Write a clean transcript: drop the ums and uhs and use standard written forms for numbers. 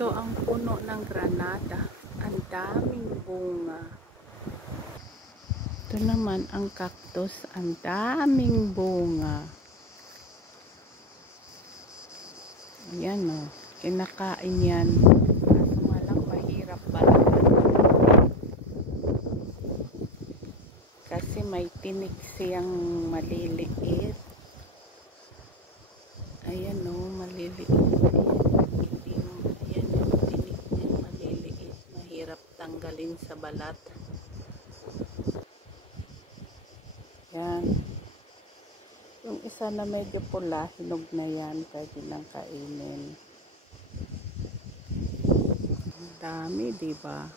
Ito ang puno ng granada. Ang daming bunga. Ito naman ang cactus. Ang daming bunga. Ayan o. Kinakain yan. Kaso nga lang mahirap balakan. Kasi may tinik siyang maliliit. Ayan o. Maliliit. Ayan yung tinik niya maliliit. Mahirap tanggalin sa balat. Yan. Yung isa na medyo pula, hinog na yan. Pwede nang kainin. Ang dami, diba?